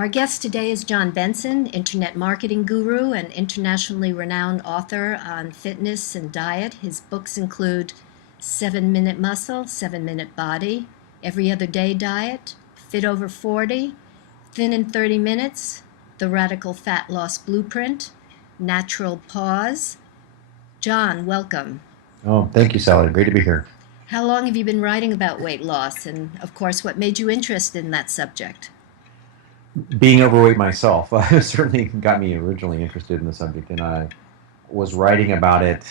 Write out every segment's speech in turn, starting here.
Our guest today is Jon Benson, internet marketing guru and internationally renowned author on fitness and diet. His books include 7-Minute Muscle, 7-Minute Body, Every Other Day Diet, Fit Over 40, Thin in 30 Minutes, The Radical Fat Loss Blueprint, Natural Pause. Jon, welcome. Oh, thank you, Sally. Great to be here. How long have you been writing about weight loss? And, of course, what made you interested in that subject? Being overweight myself certainly got me originally interested in the subject, and I was writing about it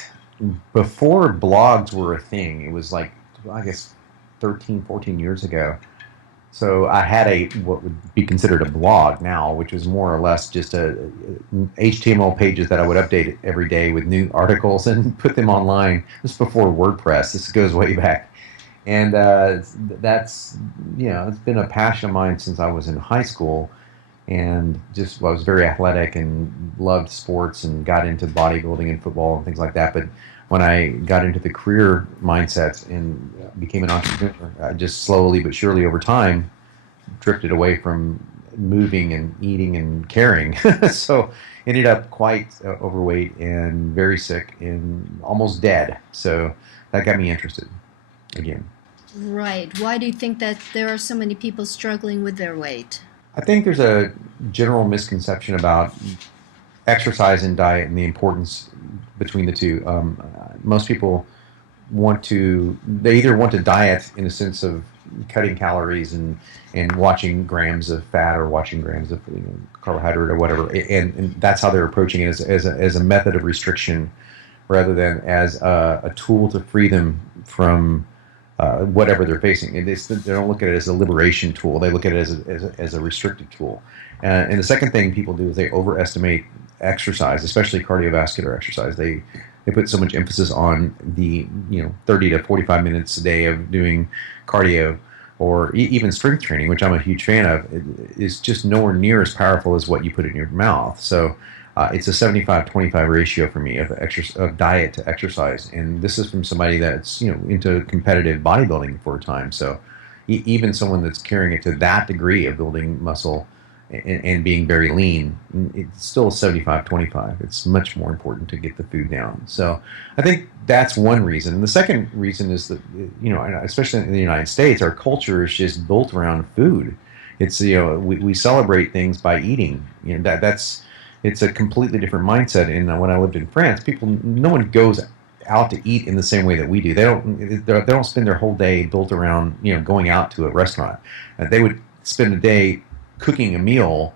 before blogs were a thing. It was like, I guess, 13, 14 years ago. So I had what would be considered a blog now, which was more or less just HTML pages that I would update every day with new articles and put them online. This is before WordPress. This goes way back. And that's, it's been a passion of mine since I was in high school, and I was very athletic and loved sports and got into bodybuilding and football and things like that. But when I got into the career mindset and became an entrepreneur, I just slowly but surely over time drifted away from moving and eating and caring. So ended up quite overweight and very sick and almost dead. So that got me interested again. Right. Why do you think that there are so many people struggling with their weight? I think there's a general misconception about exercise and diet and the importance between the two. Most people they either want to diet in a sense of cutting calories and watching grams of fat or watching grams of carbohydrate or whatever, and that's how they're approaching it as a method of restriction rather than as a tool to free them from whatever they're facing. And they don't look at it as a liberation tool. They look at it as a restrictive tool. And the second thing people do is they overestimate exercise, especially cardiovascular exercise. They put so much emphasis on the 30 to 45 minutes a day of doing cardio or even strength training, which I'm a huge fan of. It is just nowhere near as powerful as what you put in your mouth. So it's a 75-25 ratio for me of diet to exercise, and this is from somebody that's into competitive bodybuilding for a time. So even someone that's carrying it to that degree of building muscle and being very lean, it's still 75-25. It's much more important to get the food down. So I think that's one reason. And the second reason is that, especially in the United States, our culture is just built around food. It's, we celebrate things by eating. It's a completely different mindset. And when I lived in France, no one goes out to eat in the same way that we do. They don't spend their whole day built around, going out to a restaurant. They would spend a day cooking a meal,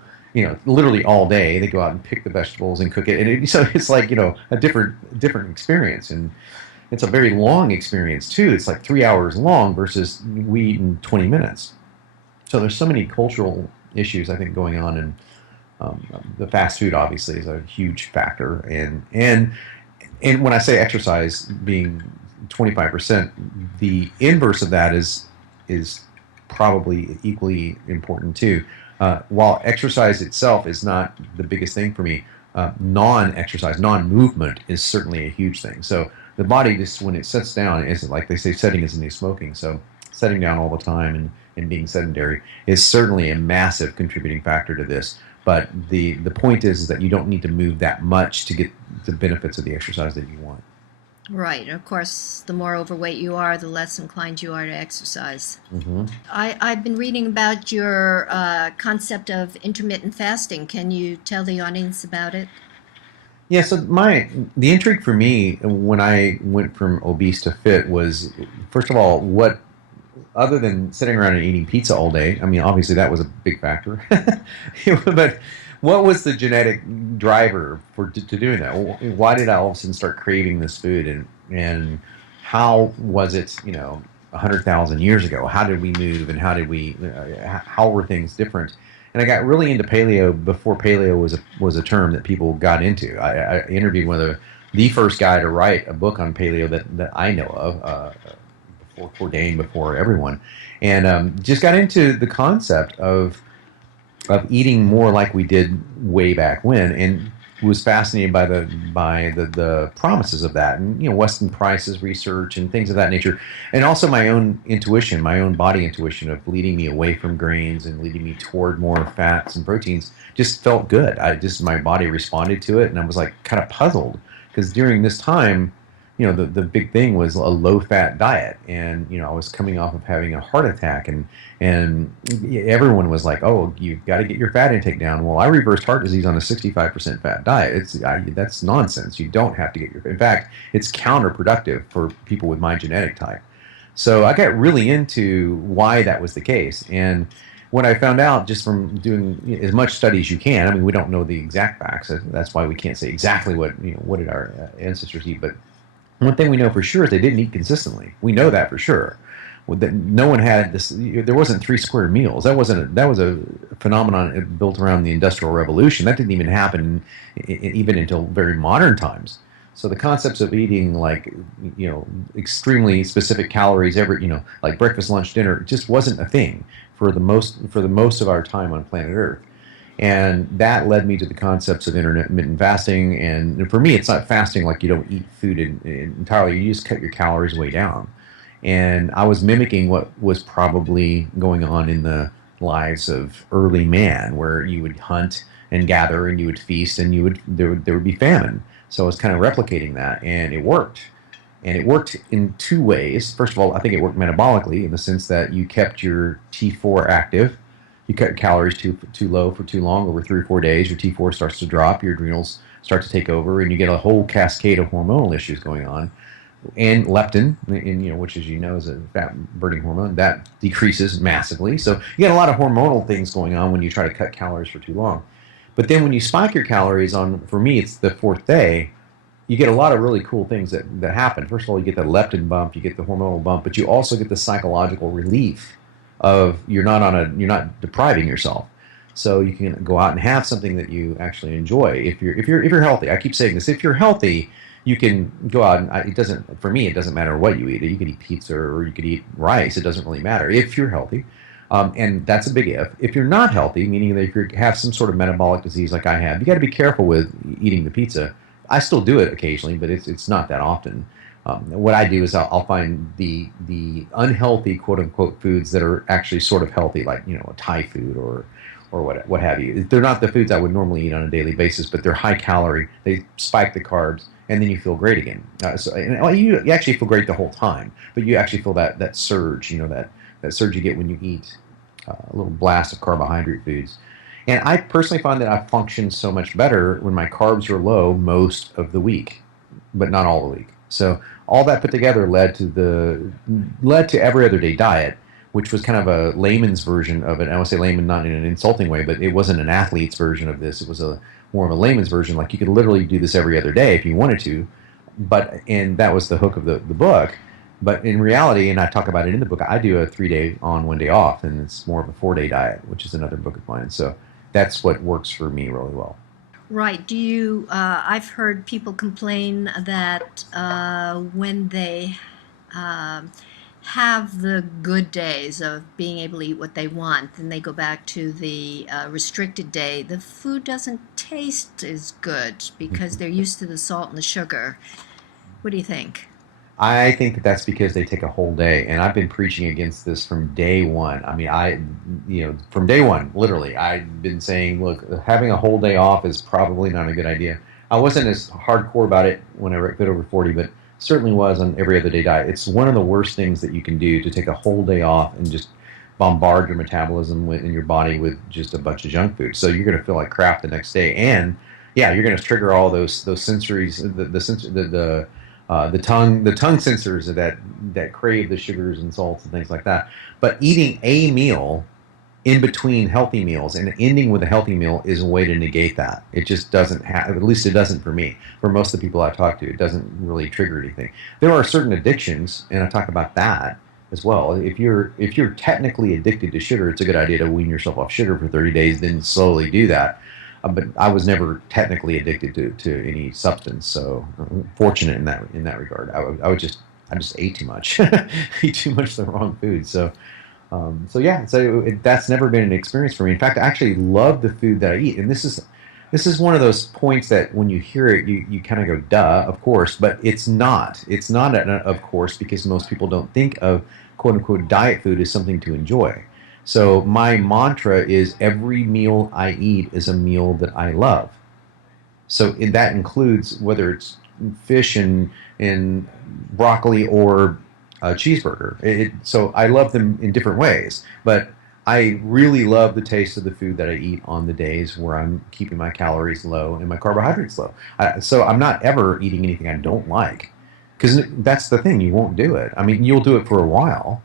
literally all day. They go out and pick the vegetables and cook it, and so it's like a different experience, and it's a very long experience too. It's like 3 hours long versus we eat in 20 minutes. So there's so many cultural issues I think going on, and the fast food obviously is a huge factor, and when I say exercise being 25%, the inverse of that is probably equally important too. While exercise itself is not the biggest thing for me, non-exercise, non-movement is certainly a huge thing. So the body, just when it sets down, is like they say, setting is the new smoking. So setting down all the time and being sedentary is certainly a massive contributing factor to this. But the point is that you don't need to move that much to get the benefits of the exercise that you want. Right. Of course, the more overweight you are, the less inclined you are to exercise. Mm-hmm. I've been reading about your concept of intermittent fasting. Can you tell the audience about it? Yeah, so the intrigue for me when I went from obese to fit was, first of all, what, other than sitting around and eating pizza all day, I mean, obviously that was a big factor, but what was the genetic driver to doing that? Why did I all of a sudden start craving this food, and how was it, 100,000 years ago? How did we move, and how were things different? And I got really into paleo before paleo was a term that people got into. I interviewed one of the first guy to write a book on paleo that I know of, before Dane, before everyone, and just got into the concept of eating more like we did way back when. And was fascinated by the promises of that, and Weston Price's research and things of that nature, and also my own intuition, my own body intuition of leading me away from grains and leading me toward more fats and proteins just felt good. My body responded to it, and I was like kind of puzzled because during this time, the big thing was a low-fat diet, and I was coming off of having a heart attack, and everyone was like, "Oh, you've got to get your fat intake down." Well, I reversed heart disease on a 65% fat diet. That's nonsense. You don't have to get your. In fact, it's counterproductive for people with my genetic type. So I got really into why that was the case, and what I found out just from doing as much study as you can. I mean, we don't know the exact facts. That's why we can't say exactly what did our ancestors eat, but one thing we know for sure is they didn't eat consistently. We know that for sure. No one had this. There wasn't 3 square meals. That was a phenomenon built around the Industrial Revolution. That didn't even happen even until very modern times. So the concepts of eating extremely specific calories every like breakfast, lunch, dinner just wasn't a thing for the most of our time on planet Earth. And that led me to the concepts of intermittent fasting. And for me, it's not fasting like you don't eat food entirely. You just cut your calories way down. And I was mimicking what was probably going on in the lives of early man, where you would hunt and gather, and you would feast, and there would be famine. So I was kind of replicating that, and it worked. And it worked in 2 ways. First of all, I think it worked metabolically in the sense that you kept your T4 active. You cut calories too low for too long, over 3 or 4 days, your T4 starts to drop, your adrenals start to take over, and you get a whole cascade of hormonal issues going on. And leptin, which as you know is a fat-burning hormone, that decreases massively. So you get a lot of hormonal things going on when you try to cut calories for too long. But then when you spike your calories for me, it's the 4th day, you get a lot of really cool things that happen. First of all, you get the leptin bump, you get the hormonal bump, but you also get the psychological relief of you're not depriving yourself, so you can go out and have something that you actually enjoy. If you're healthy, I keep saying this. If you're healthy, you can go out and it doesn't matter what you eat. You could eat pizza or you could eat rice. It doesn't really matter if you're healthy, and that's a big if. If you're not healthy, meaning that if you have some sort of metabolic disease like I have, you got to be careful with eating the pizza. I still do it occasionally, but it's not that often. What I do is I'll find the unhealthy quote unquote foods that are actually sort of healthy, like a Thai food or what have you. They're not the foods I would normally eat on a daily basis, but they're high calorie. They spike the carbs, and then you feel great again. You actually feel great the whole time, but you actually feel that surge, that surge you get when you eat a little blast of carbohydrate foods. And I personally find that I function so much better when my carbs are low most of the week, but not all the week. So all that put together led to every other day diet, which was kind of a layman's version of it. I would say layman not in an insulting way, but it wasn't an athlete's version of this. It was more of a layman's version. Like you could literally do this every other day if you wanted to, and that was the hook of the book. But in reality, and I talk about it in the book, I do a 3-day on, 1 day off, and it's more of a 4-day diet, which is another book of mine. So that's what works for me really well. Right. Do you, I've heard people complain that when they have the good days of being able to eat what they want, then they go back to the restricted day, the food doesn't taste as good because they're used to the salt and the sugar. What do you think? I think that's because they take a whole day, and I've been preaching against this from day one. I mean, from day one, literally, I've been saying, look, having a whole day off is probably not a good idea. I wasn't as hardcore about it when I fit over 40, but certainly was on every other day diet. It's one of the worst things that you can do, to take a whole day off and just bombard your metabolism in your body with just a bunch of junk food. So you're going to feel like crap the next day, and you're going to trigger all those sensories, the tongue sensors that crave the sugars and salts and things like that. But eating a meal in between healthy meals and ending with a healthy meal is a way to negate that. It just doesn't have, at least it doesn't for me. For most of the people I talk to, it doesn't really trigger anything. There are certain addictions, and I talk about that as well. If you're technically addicted to sugar, it's a good idea to wean yourself off sugar for 30 days, then slowly do that. But I was never technically addicted to any substance, so I'm fortunate in that regard. I just ate too much, ate too much of the wrong food. So that's never been an experience for me. In fact, I actually love the food that I eat, and this is this is one of those points that when you hear it, you kind of go, duh, of course, but it's not. It's not an of course because most people don't think of quote unquote diet food as something to enjoy. So my mantra is every meal I eat is a meal that I love. So that includes whether it's fish and broccoli or a cheeseburger. So I love them in different ways, but I really love the taste of the food that I eat on the days where I'm keeping my calories low and my carbohydrates low. So I'm not ever eating anything I don't like, because that's the thing. You won't do it. I mean, you'll do it for a while.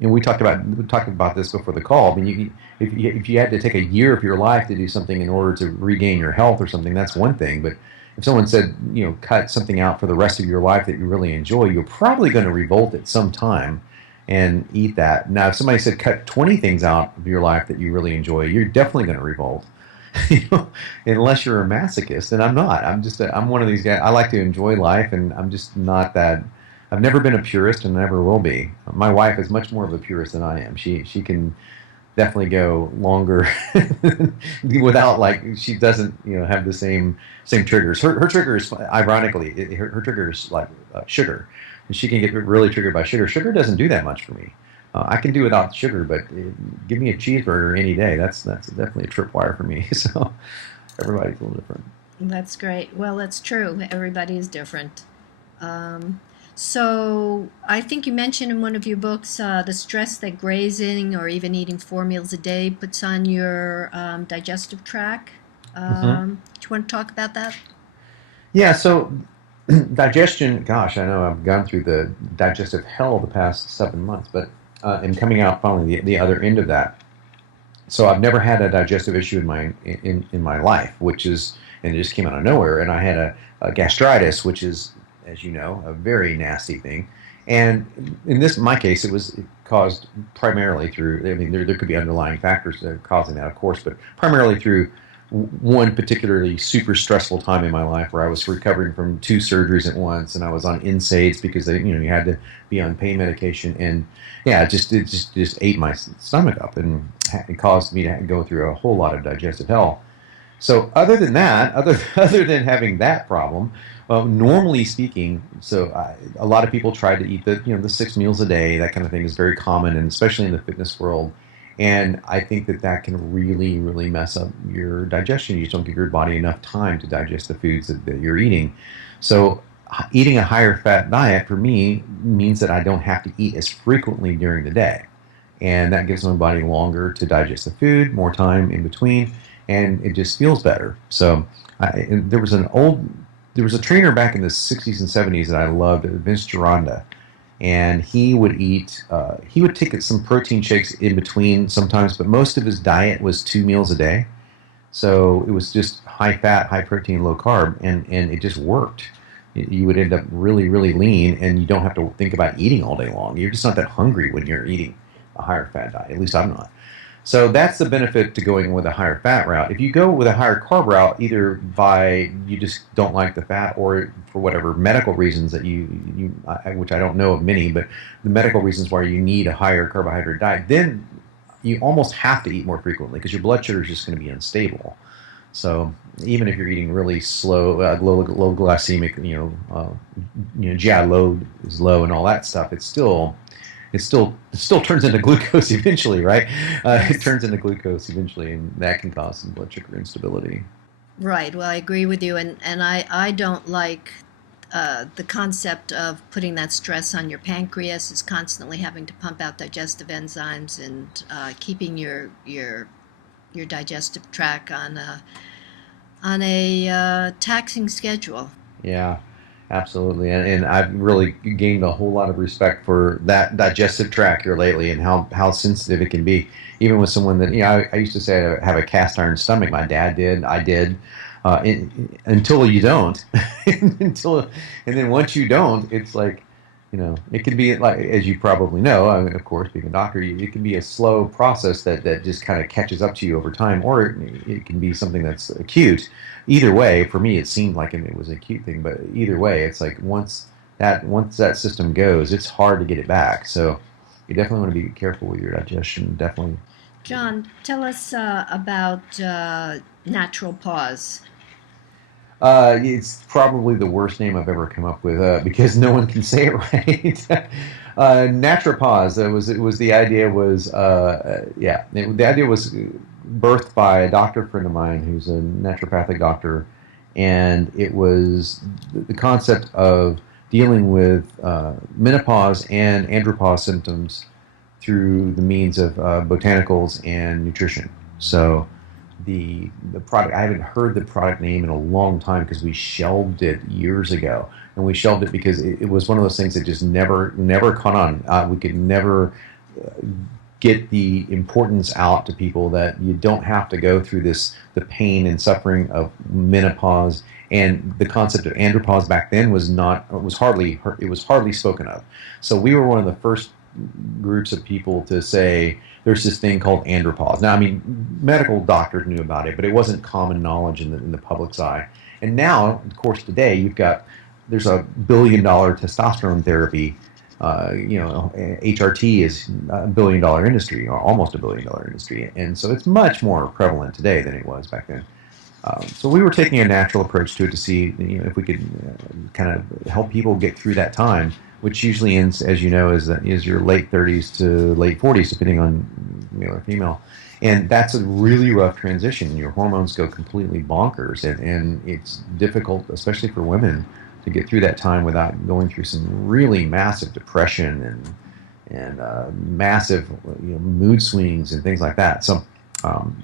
And we talked about this before the call. I mean, if you had to take a year of your life to do something in order to regain your health or something, that's one thing. But if someone said, cut something out for the rest of your life that you really enjoy, you're probably going to revolt at some time and eat that. Now, if somebody said cut 20 things out of your life that you really enjoy, you're definitely going to revolt. Unless you're a masochist, and I'm not. I'm one of these guys. I like to enjoy life, and I'm just not that. I've never been a purist and never will be. My wife is much more of a purist than I am. She can definitely go longer without, like, she doesn't have the same triggers. Her trigger is, ironically, her trigger is like sugar. And she can get really triggered by sugar. Sugar doesn't do that much for me. I can do without sugar, but give me a cheeseburger any day. That's definitely a tripwire for me. So everybody's a little different. That's great. Well, that's true. Everybody is different. So I think you mentioned in one of your books the stress that grazing or even eating 4 meals a day puts on your digestive tract. Do you want to talk about that? Yeah, so digestion, gosh, I know I've gone through the digestive hell the past 7 months, but and coming out finally the other end of that. So I've never had a digestive issue in my life, and it just came out of nowhere. And I had a gastritis, which is, as you know, a very nasty thing. And in my case, it was caused primarily through, I mean, there could be underlying factors that are causing that, of course, but primarily through one particularly super stressful time in my life where I was recovering from 2 surgeries at once, and I was on NSAIDs because you had to be on pain medication, and yeah, it just ate my stomach up, and it caused me to go through a whole lot of digestive hell. So other than that, other than having that problem, normally speaking, a lot of people try to eat the 6 meals a day. That kind of thing is very common, and especially in the fitness world. And I think that can really, really mess up your digestion. You just don't give your body enough time to digest the foods that you're eating. So eating a higher fat diet for me means that I don't have to eat as frequently during the day. And that gives my body longer to digest the food, more time in between, and it just feels better. So there was a trainer back in the 60s and 70s that I loved, Vince Gironda. And he would take some protein shakes in between sometimes, but most of his diet was 2 meals a day. So it was just high fat, high protein, low carb, and it just worked. You would end up really, really lean, and you don't have to think about eating all day long. You're just not that hungry when you're eating a higher fat diet. At least I'm not. So that's the benefit to going with a higher fat route. If you go with a higher carb route, either you just don't like the fat, or for whatever medical reasons that which I don't know of many, but the medical reasons why you need a higher carbohydrate diet, then you almost have to eat more frequently because your blood sugar is just going to be unstable. So even if you're eating really slow, low glycemic, GI load is low and all that stuff, it still turns into glucose eventually, right? It turns into glucose eventually, and that can cause some blood sugar instability. Right. Well, I agree with you, and I don't like the concept of putting that stress on your pancreas, is constantly having to pump out digestive enzymes and keeping your digestive tract on a taxing schedule. Yeah. Absolutely, and I've really gained a whole lot of respect for that digestive tract here lately, and how sensitive it can be. Even with someone that I used to say I have a cast iron stomach. My dad did, I did, until you don't, and then once you don't, it's like, it can be like, as you probably know, I mean, of course, being a doctor, it can be a slow process that just kind of catches up to you over time, or it can be something that's acute. Either way, for me, it seemed like it was an acute thing, but either way, it's like once that system goes, it's hard to get it back. So you definitely want to be careful with your digestion, definitely. John, tell us about Natural Pause. It's probably the worst name I've ever come up with because no one can say it right. Naturopause. It was the idea was the idea was birthed by a doctor friend of mine who's a naturopathic doctor, and it was the concept of dealing with menopause and andropause symptoms through the means of botanicals and nutrition. So the product, I haven't heard the product name in a long time because we shelved it years ago, and we shelved it because it was one of those things that just never caught on. We could never get the importance out to people that you don't have to go through the pain and suffering of menopause. And the concept of andropause back then was hardly spoken of. So we were one of the first groups of people to say there's this thing called andropause. Now, I mean, medical doctors knew about it, but it wasn't common knowledge in the public's eye. And now, of course, today there's a $1 billion testosterone therapy. HRT is a $1 billion industry, or almost a $1 billion industry, and so it's much more prevalent today than it was back then. So we were taking a natural approach to it to see, if we could kind of help people get through that time, which usually ends, as you know, is your late 30s to late 40s, depending on male or female. And that's a really rough transition. Your hormones go completely bonkers, and it's difficult, especially for women, to get through that time without going through some really massive depression and massive mood swings and things like that. So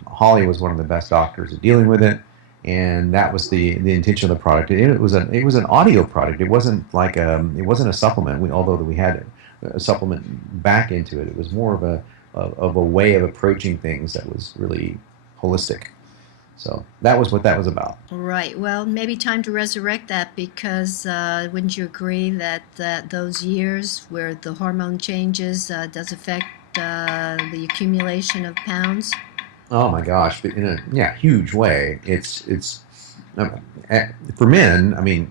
Holly was one of the best doctors at dealing with it. And that was the intention of the product. It was an audio product. It wasn't a supplement. Although we had a supplement back into it, it was more of a way of approaching things that was really holistic. So that was what that was about. Right. Well, maybe time to resurrect that because wouldn't you agree that those years where the hormone changes does affect the accumulation of pounds? Oh my gosh! In a huge way. It's for men. I mean,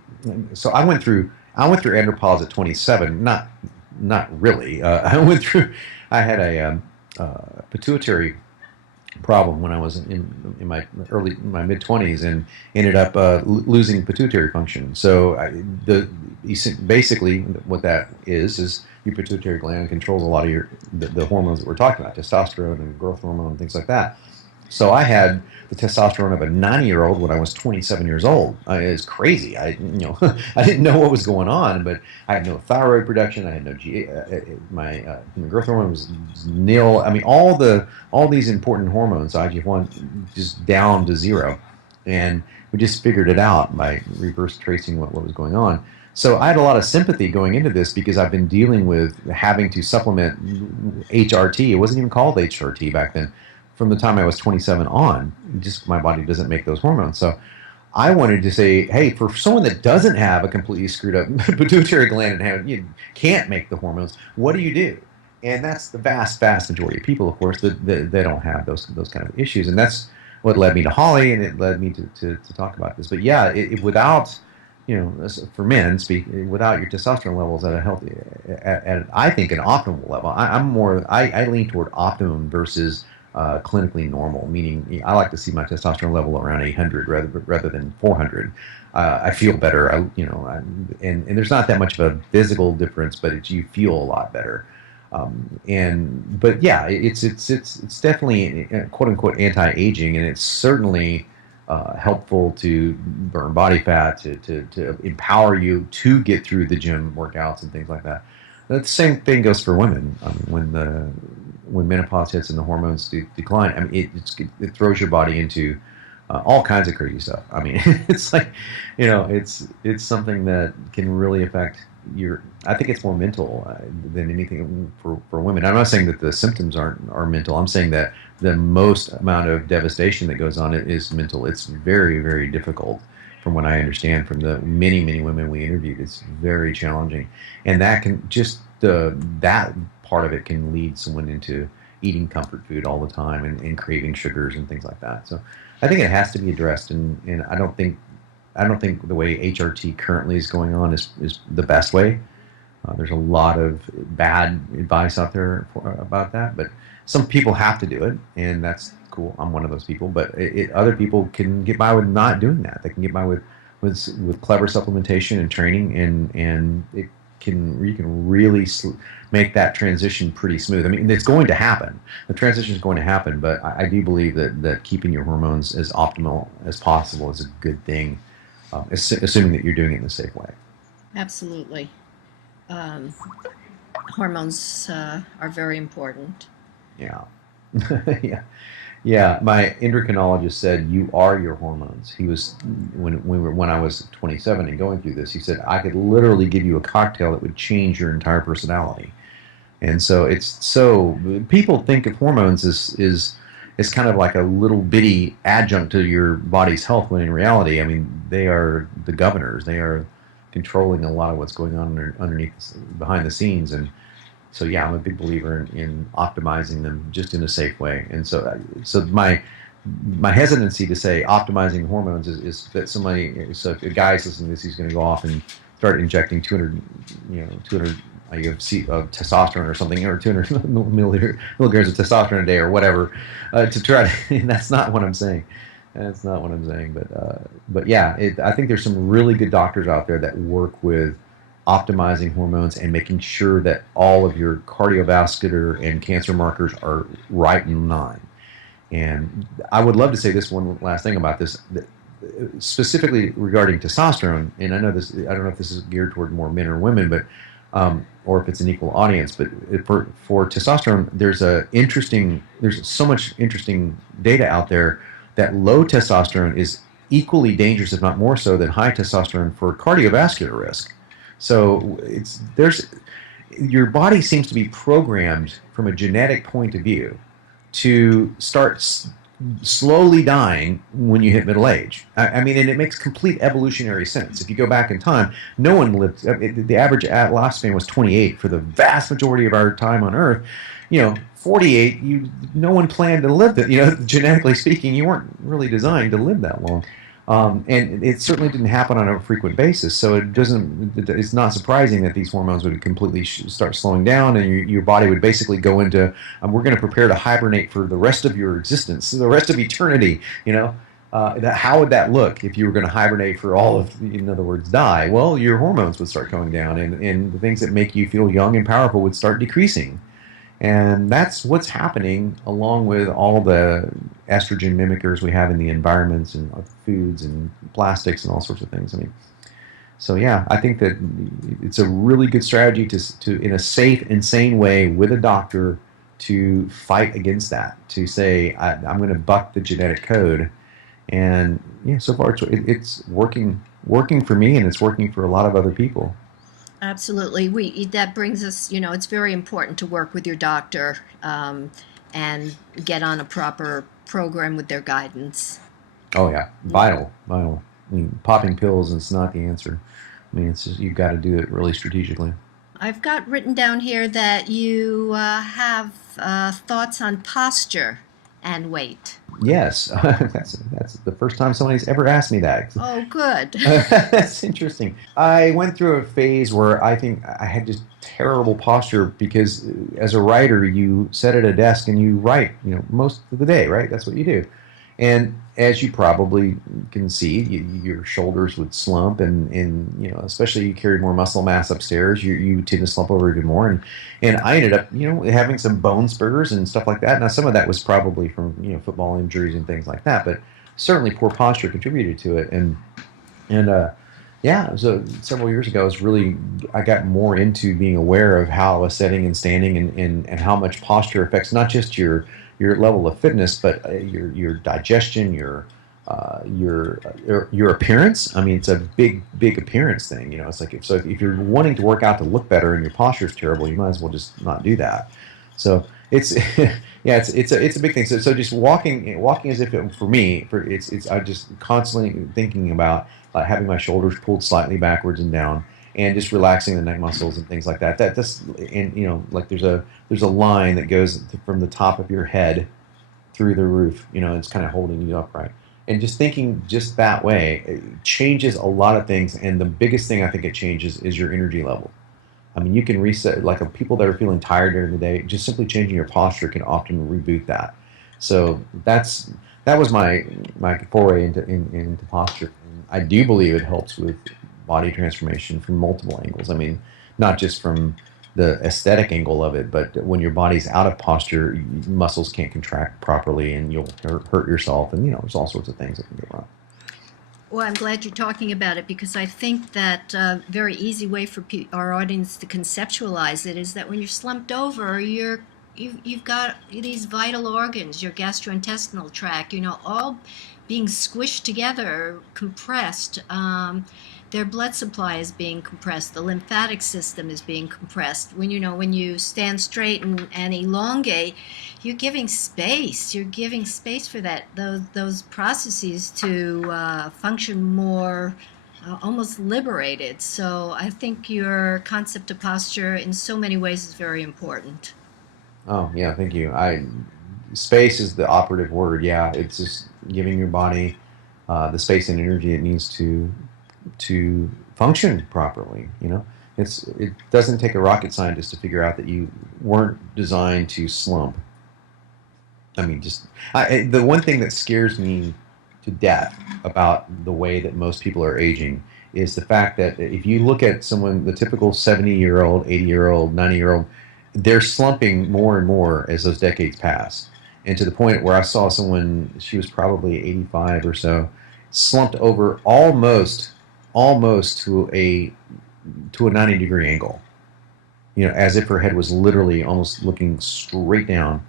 so I went through andropause at 27. Not really. I had a pituitary problem when I was in my mid 20s and ended up losing pituitary function. So basically what that is your pituitary gland controls a lot of the hormones that we're talking about, testosterone and growth hormone and things like that. So I had the testosterone of a 90-year-old when I was 27 years old. It's crazy. I didn't know what was going on, but I had no thyroid production. I had no my growth hormone was nil. I mean, all these important hormones, IGF-1, just down to zero, and we just figured it out by reverse tracing what was going on. So I had a lot of sympathy going into this because I've been dealing with having to supplement HRT. It wasn't even called HRT back then. From the time I was 27 on, just my body doesn't make those hormones. So I wanted to say, hey, for someone that doesn't have a completely screwed up pituitary gland and you can't make the hormones, what do you do? And that's the vast majority of people, of course, that they don't have those kind of issues. And that's what led me to Holly, and it led me to talk about this. But yeah, without, for men, without your testosterone levels at a healthy, I think an optimal level. I lean toward optimum versus clinically normal, meaning I like to see my testosterone level around 800 rather than 400. I feel better, and there's not that much of a physical difference, but you feel a lot better. But yeah, it's definitely quote unquote anti-aging, and it's certainly helpful to burn body fat, to empower you to get through the gym workouts and things like that. The same thing goes for women. When menopause hits and the hormones decline, I mean, it throws your body into all kinds of crazy stuff. I mean, it's like, it's something that can really affect I think it's more mental than anything for women. I'm not saying that the symptoms are mental. I'm saying that the most amount of devastation that goes on is mental. It's very, very difficult from what I understand from the many, many women we interviewed. It's very challenging. And that can that part of it can lead someone into eating comfort food all the time and craving sugars and things like that. So I think it has to be addressed, and I don't think the way HRT currently is going on is the best way. There's a lot of bad advice out there about that, but Some people have to do it, and that's cool. I'm one of those people, but other people can get by with not doing that. They can get by with clever supplementation and training, and you can really make that transition pretty smooth. I mean, it's going to happen. The transition is going to happen, but I do believe that keeping your hormones as optimal as possible is a good thing, assuming that you're doing it in a safe way. Absolutely. Hormones are very important. Yeah. Yeah. Yeah, my endocrinologist said you are your hormones. He was when I was 27 and going through this. He said I could literally give you a cocktail that would change your entire personality. And so people think of hormones as kind of like a little bitty adjunct to your body's health, when in reality, I mean, they are the governors. They are controlling a lot of what's going on underneath, behind the scenes. And so, yeah, I'm a big believer in optimizing them just in a safe way. And so my hesitancy to say optimizing hormones is that so if a guy's listening to this, he's going to go off and start injecting 200 testosterone or something, or 200 milligrams of testosterone a day or whatever, to try to, and that's not what I'm saying. That's not what I'm saying. But yeah, I think there's some really good doctors out there that work with optimizing hormones and making sure that all of your cardiovascular and cancer markers are right in line. And I would love to say this one last thing about this, specifically regarding testosterone. And I don't know if this is geared toward more men or women, but or if it's an equal audience. But for testosterone, there's so much interesting data out there that low testosterone is equally dangerous, if not more so, than high testosterone for cardiovascular risk. So your body seems to be programmed from a genetic point of view to start slowly dying when you hit middle age. I mean, and it makes complete evolutionary sense. If you go back in time, no one lived. The average lifespan was 28 for the vast majority of our time on Earth. 48. No one planned to live that. Genetically speaking, you weren't really designed to live that long. And it certainly didn't happen on a frequent basis, so it's not surprising that these hormones would completely start slowing down, and your body would basically go into, we're going to prepare to hibernate for the rest of your existence, the rest of eternity. How would that look if you were going to hibernate for all of, in other words, die? Well, your hormones would start going down, and the things that make you feel young and powerful would start decreasing. And that's what's happening, along with all the estrogen mimickers we have in the environments and foods and plastics and all sorts of things. I mean, so yeah, I think that it's a really good strategy to in a safe, insane way with a doctor to fight against that, to say, I'm going to buck the genetic code. And yeah, so far it's working for me, and it's working for a lot of other people. Absolutely. That brings us, it's very important to work with your doctor and get on a proper program with their guidance. Oh, yeah. Vital. I mean, popping pills is not the answer. I mean, it's just, you've got to do it really strategically. I've got written down here that you have thoughts on posture and weight. Yes, that's the first time somebody's ever asked me that. Oh, good. That's interesting. I went through a phase where I think I had just terrible posture because as a writer, you sit at a desk and you write, most of the day, right? That's what you do. And as you probably can see, your shoulders would slump, and especially you carry more muscle mass upstairs, you tend to slump over even more. And I ended up, having some bone spurs and stuff like that. Now, some of that was probably from, football injuries and things like that, but certainly poor posture contributed to it. So several years ago, I got more into being aware of how I was sitting and standing and how much posture affects not just your level of fitness, but your digestion, your appearance. I mean, it's a big appearance thing. It's like if you're wanting to work out to look better and your posture is terrible, you might as well just not do that. So it's it's a big thing. So just walking as if I'm just constantly thinking about having my shoulders pulled slightly backwards and down, and just relaxing the neck muscles and things like that. There's a line that goes from the top of your head through the roof. It's kind of holding you upright. And just thinking just that way, it changes a lot of things. And the biggest thing I think it changes is your energy level. I mean, you can reset, like people that are feeling tired during the day, just simply changing your posture can often reboot that. So that was my foray into posture. And I do believe it helps with body transformation from multiple angles. I mean, not just from the aesthetic angle of it, but when your body's out of posture, muscles can't contract properly, and you'll hurt yourself. And there's all sorts of things that can go wrong. Well, I'm glad you're talking about it, because I think that a very easy way for our audience to conceptualize it is that when you're slumped over, you've got these vital organs, your gastrointestinal tract, all being squished together, compressed. Their blood supply is being compressed. The lymphatic system is being compressed. When you stand straight and elongate, you're giving space. You're giving space for those processes to function more, almost liberated. So I think your concept of posture in so many ways is very important. Oh yeah, thank you. Space is the operative word. Yeah, it's just giving your body the space and energy it needs to function properly. It doesn't take a rocket scientist to figure out that you weren't designed to slump. I mean, the one thing that scares me to death about the way that most people are aging is the fact that if you look at someone, the typical 70-year-old, 80-year-old, 90-year-old, they're slumping more and more as those decades pass. And to the point where I saw someone, she was probably 85 or so, slumped over almost to a 90-degree angle. As if her head was literally almost looking straight down.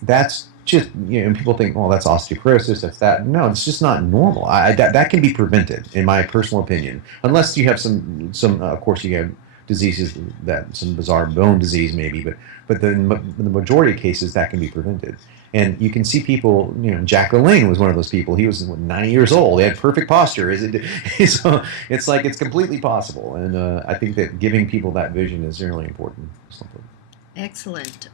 That's just, and people think, well, that's osteoporosis, that's that. No, it's just not normal. That can be prevented, in my personal opinion, unless you have some of course you have diseases, that some bizarre bone disease maybe, but the majority of cases that can be prevented. And you can see people, Jack LaLanne was one of those people. He was 90 years old. He had perfect posture. So it's like it's completely possible. And I think that giving people that vision is really important. Excellent.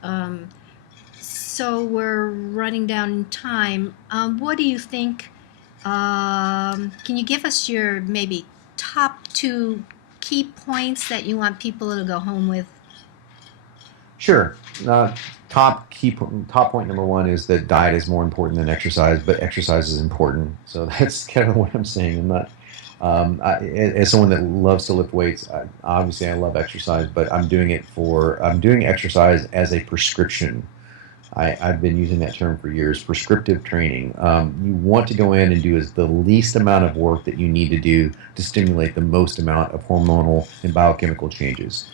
So we're running down in time. What do you think? Can you give us your maybe top 2 key points that you want people to go home with? Sure. Top point number 1 is that diet is more important than exercise, but exercise is important. So that's kind of what I'm saying. I'm not, as someone that loves to lift weights, obviously I love exercise, but I'm doing exercise as a prescription. I've been using that term for years, prescriptive training. You want to go in and do the least amount of work that you need to do to stimulate the most amount of hormonal and biochemical changes.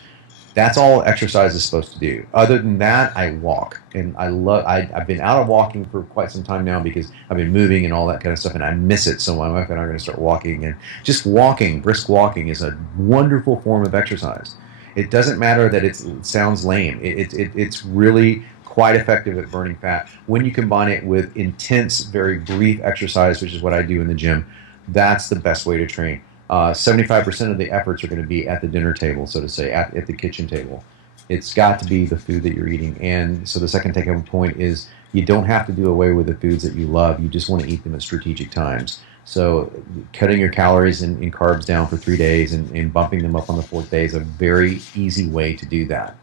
That's all exercise is supposed to do. Other than that, I walk. And I've been out of walking for quite some time now because I've been moving and all that kind of stuff, and I miss it. So my wife and I are going to start walking. And just walking, brisk walking, is a wonderful form of exercise. It doesn't matter that it sounds lame. It's really quite effective at burning fat. When you combine it with intense, very brief exercise, which is what I do in the gym, that's the best way to train. 75% of the efforts are going to be at the dinner table, so to say, at the kitchen table. It's got to be the food that you're eating. And so the second take-home point is you don't have to do away with the foods that you love. You just want to eat them at strategic times. So cutting your calories and carbs down for 3 days and bumping them up on the 4th day is a very easy way to do that,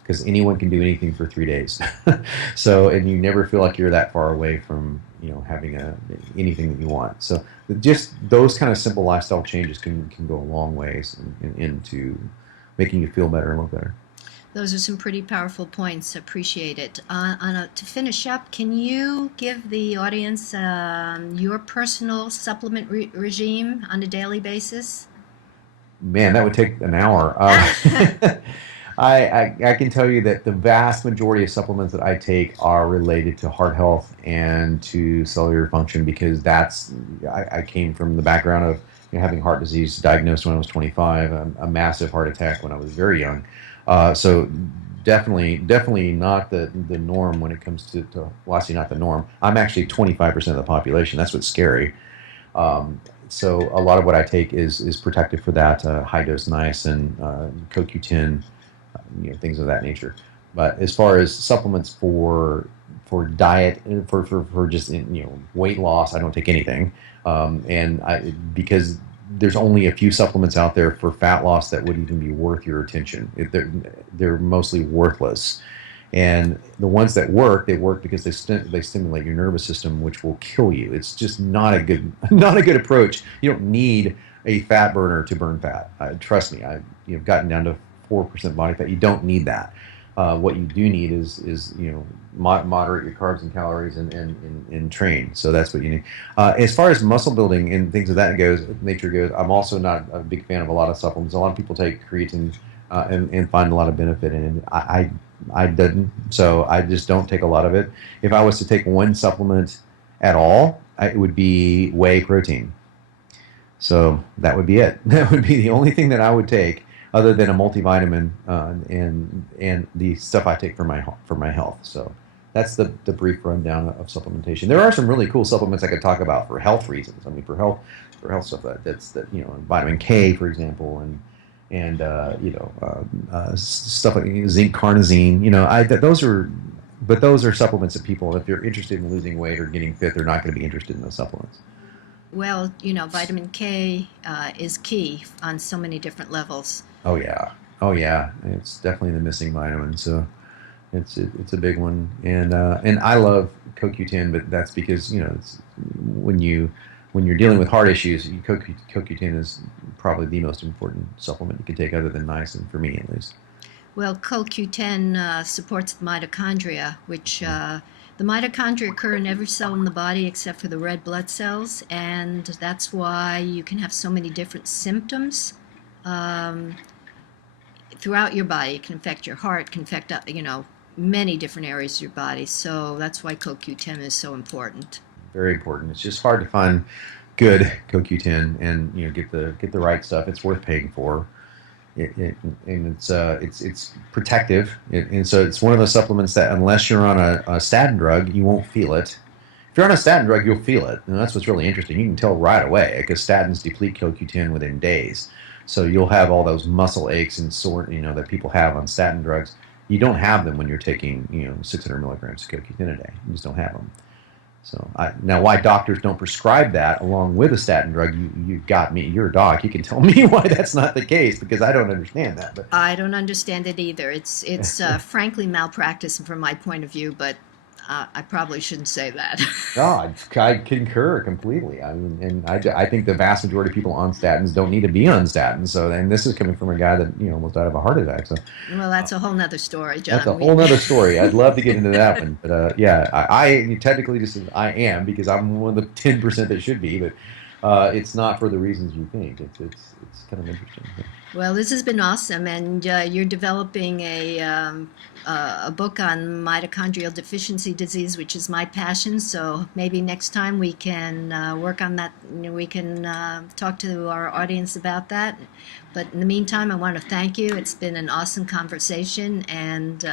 because anyone can do anything for 3 days. And you never feel like you're that far away from having anything that you want. So just those kind of simple lifestyle changes can go a long ways into making you feel better and look better. Those are some pretty powerful points. Appreciate it. To finish up, can you give the audience your personal supplement regime on a daily basis? Man, that would take an hour. I can tell you that the vast majority of supplements that I take are related to heart health and to cellular function, because I came from the background of having heart disease diagnosed when I was 25, a massive heart attack when I was very young. So definitely not the norm when it comes to well, actually not the norm. I'm actually 25% of the population. That's what's scary. So a lot of what I take is protective for that, high dose niacin, CoQ10, things of that nature. But as far as supplements for diet, for just weight loss, I don't take anything, because there's only a few supplements out there for fat loss that would even be worth your attention. They're mostly worthless. And the ones that work, they work because they stimulate your nervous system, which will kill you. It's just not a good approach. You don't need a fat burner to burn fat. Trust me, I've gotten down to 4% body fat. You don't need that. What you do need is moderate your carbs and calories and train. So that's what you need. As far as muscle building and things of that nature goes, I'm also not a big fan of a lot of supplements. A lot of people take creatine and find a lot of benefit in it. I didn't, so I just don't take a lot of it. If I was to take one supplement at all, it would be whey protein. So that would be it. That would be the only thing that I would take, other than a multivitamin and the stuff I take for my health. So that's the brief rundown of supplementation. There are some really cool supplements I could talk about for health reasons. I mean, for health stuff that's vitamin K, for example, and stuff like zinc carnosine. Those are supplements that people, if you're interested in losing weight or getting fit, they're not going to be interested in those supplements. Well, vitamin K is key on so many different levels. Oh yeah, it's definitely the missing vitamin. So it's a big one, and I love CoQ10, but that's because it's when you're dealing with heart issues, CoQ10 is probably the most important supplement you can take, other than niacin, for me at least. Well, CoQ10 supports the mitochondria, which the mitochondria occur in every cell in the body except for the red blood cells, and that's why you can have so many different symptoms throughout your body. It can affect your heart, can affect many different areas of your body. So that's why CoQ10 is so important. Very important. It's just hard to find good CoQ10 and get the right stuff. It's worth paying for. And it's protective, and so it's one of those supplements that unless you're on a statin drug, you won't feel it. If you're on a statin drug, you'll feel it, and that's what's really interesting. You can tell right away because statins deplete CoQ10 within days. So you'll have all those muscle aches and sore, that people have on statin drugs. You don't have them when you're taking 600 milligrams of CoQ10 a day. You just don't have them. So now, why doctors don't prescribe that along with a statin drug, you got me. You're a doc. You can tell me why that's not the case, because I don't understand that. But I don't understand it either. It's frankly malpractice from my point of view, but I probably shouldn't say that. No, I concur completely. I mean, and I think the vast majority of people on statins don't need to be on statins. So, and this is coming from a guy that almost died of a heart attack. So, well, that's a whole nother story, John. That's a whole nother story. I'd love to get into that one, but yeah, I technically just I am, because I'm one of the 10% that should be, but it's not for the reasons you think. It's kind of interesting. Well, this has been awesome, and you're developing a book on mitochondrial deficiency disease, which is my passion. So maybe next time we can work on that. We can talk to our audience about that. But in the meantime, I want to thank you. It's been an awesome conversation, and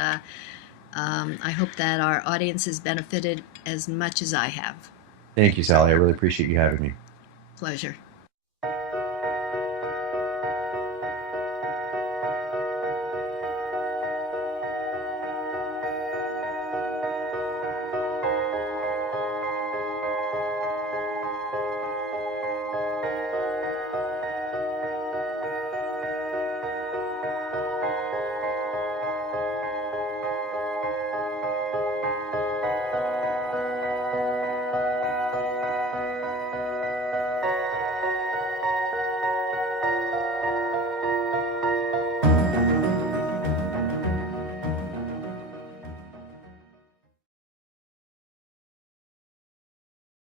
I hope that our audience has benefited as much as I have. Thank you, Sally. I really appreciate you having me. Pleasure.